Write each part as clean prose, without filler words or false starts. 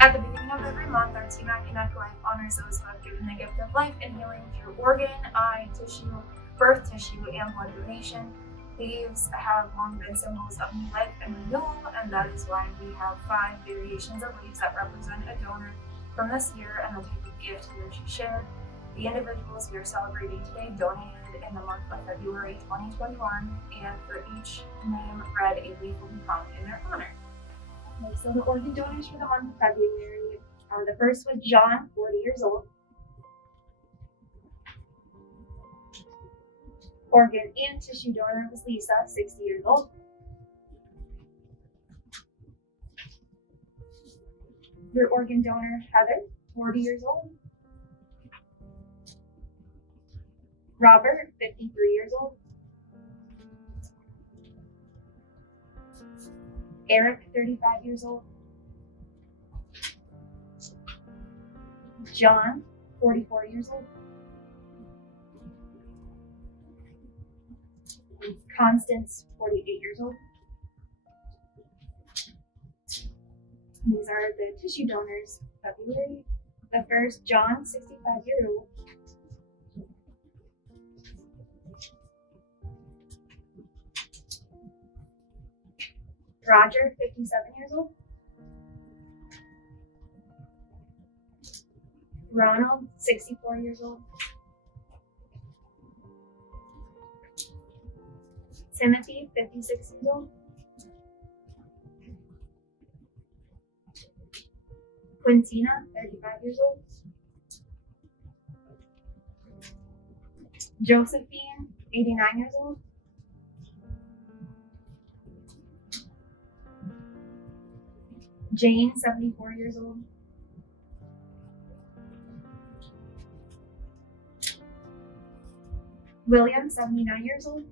At the beginning of every month, our Team at Connect Life honors those who have given the gift of life and healing through organ, eye, tissue, birth tissue, and blood donation. These have long been symbols of new life and renewal, and that is why we have 5 variations of leaves that represent a donor from this year and the type of gift that you shared. The individuals we are celebrating today donated in the month of February 2021, and for each name read, a leaf will be found in their honor. Okay, so the organ donors for the month of February, the first was John, 40 years old. Organ and tissue donor was Lisa, 60 years old. Your organ donor, Heather, 40 years old. Robert, 53 years old. Eric, 35 years old. John, 44 years old. Constance, 48 years old. These are the tissue donors of February. The first, John, 65 years old. Roger, 57 years old. Ronald, 64 years old. Timothy, 56 years old. Quintina, 35 years old. Josephine, 89 years old. Jane, 74 years old. William, 79 years old.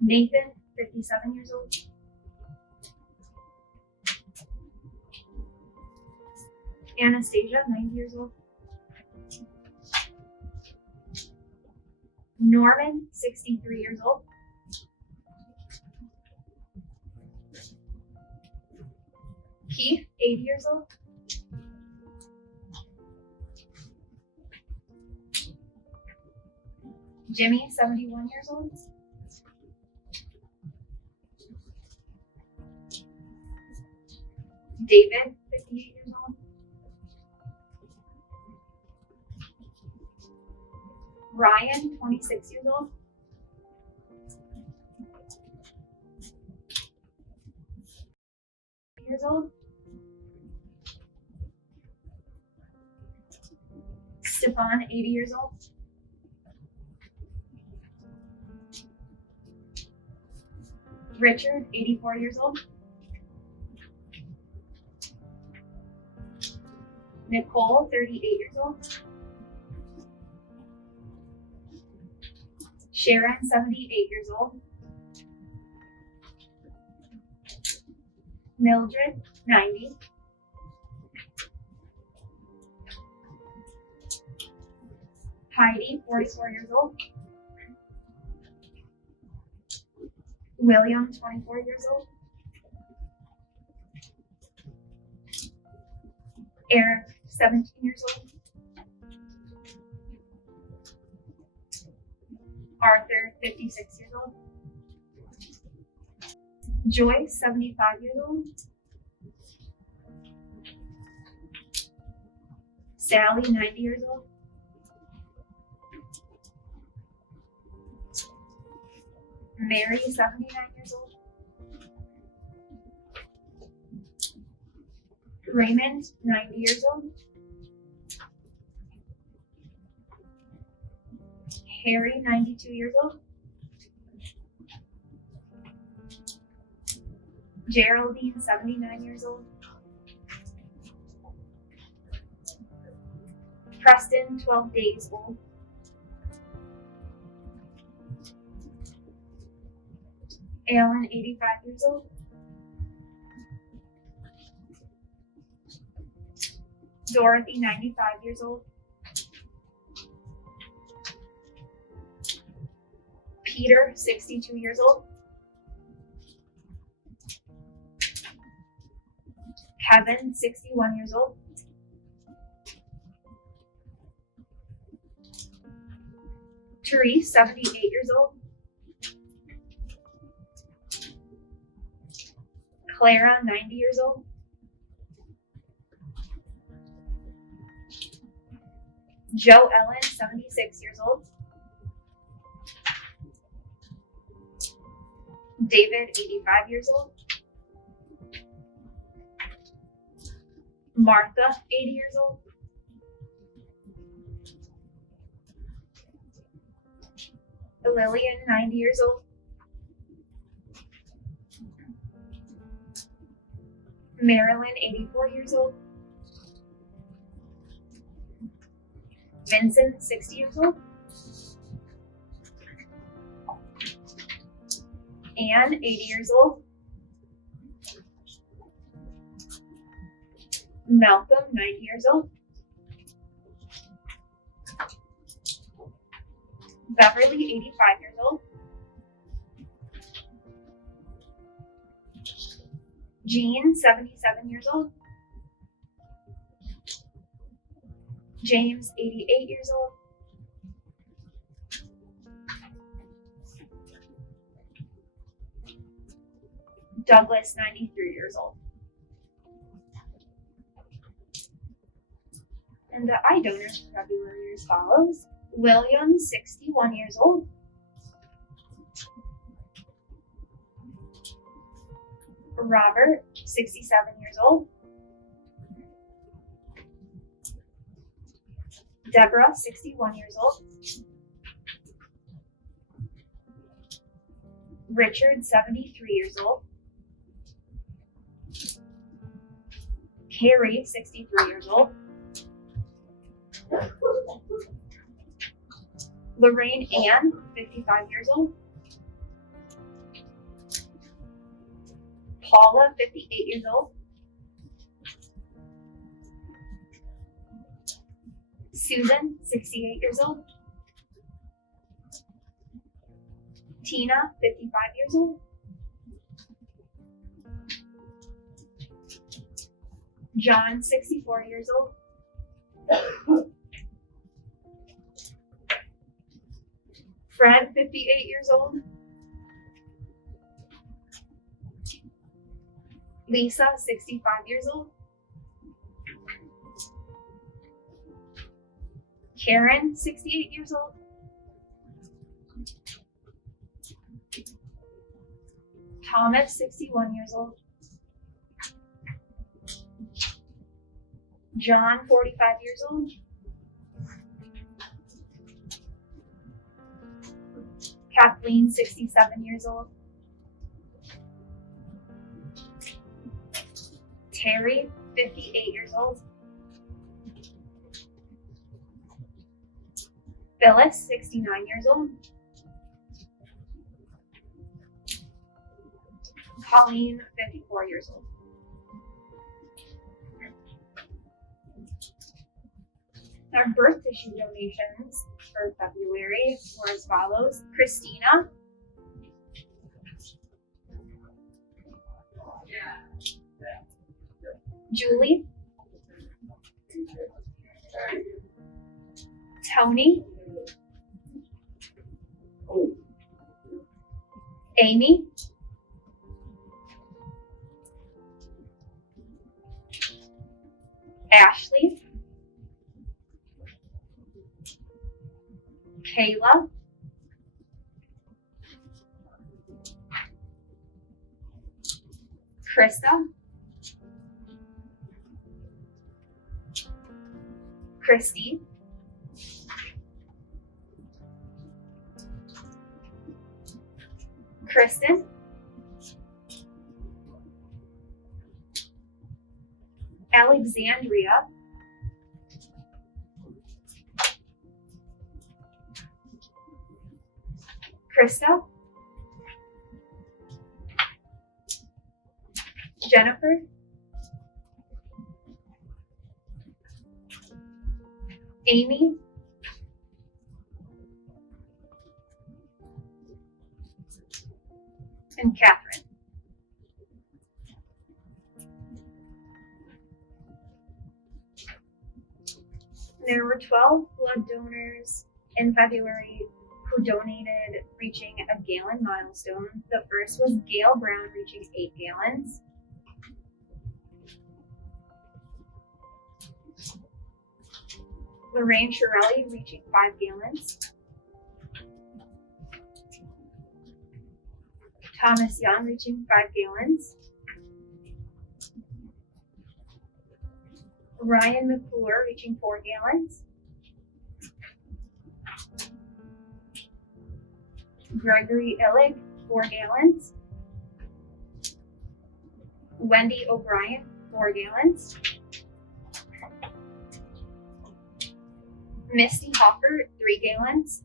Nathan, 57 years old. Anastasia, 90 years old. Norman, 63 years old. Keith, 80 years old. Jimmy, 71 years old. David, 58 years old. Ryan, 26 years old. Years old. Stefan, 80 years old. Richard, 84 years old. Nicole, 38 years old. Sharon, 78 years old. Mildred, 90. Heidi, 44 years old. William, 24 years old. Eric, 17 years old. Arthur, 56 years old. Joyce, 75 years old. Sally, 90 years old. Mary, 79 years old. Raymond, 90 years old. Harry, 92 years old. Geraldine, 79 years old. Preston, 12 days old. Alan, 85 years old. Dorothy, 95 years old. Peter, 62 years old. Kevin, 61 years old. Therese, 78 years old. Clara, 90 years old. Joe Ellen, 76 years old. David, 85 years old. Martha, 80 years old. Lillian, 90 years old. Marilyn, 84 years old. Vincent, 60 years old. Anne, 80 years old. Malcolm, 90 years old. Beverly, 85 years old. Jean, 77 years old. James, 88 years old. Douglas, 93 years old. And the eye donors for February are as follows. William, 61 years old. Robert, 67 years old. Deborah, 61 years old. Richard, 73 years old. Carrie, 63 years old. Lorraine Ann, 55 years old. Paula, 58 years old. Susan, 68 years old. Tina, 55 years old. John, 64 years old. Fred, 58 years old. Lisa, 65 years old. Karen, 68 years old. Thomas, 61 years old. John, 45 years old. Kathleen, 67 years old. Terry, 58 years old. Phyllis, 69 years old. Colleen, 54 years old. Our birth tissue donations for February were as follows. Christina, Julie, Tony, Amy, Ashley, Kayla, Krista, Christy, Kristen, Alexandria, Krista, Jennifer, Amy, and Catherine. There were 12 blood donors in February who donated, reaching a gallon milestone. The first was Gail Brown, reaching 8 gallons. Lorraine Shirelli, reaching 5 gallons. Thomas Young, reaching 5 gallons. Ryan McClure, reaching 4 gallons. Gregory Illig, 4 gallons. Wendy O'Brien, 4 gallons. Misty Hopper, 3 gallons.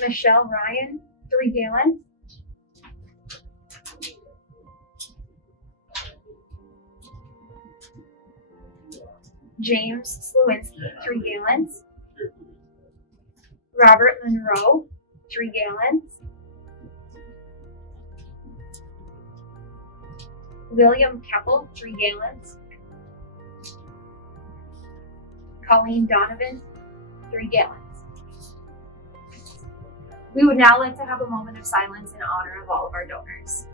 Michelle Ryan, 3 gallons. James Slewinski, 3 gallons. Robert Monroe, 3 gallons. William Keppel, 3 gallons. Colleen Donovan, 3 gallons. We would now like to have a moment of silence in honor of all of our donors.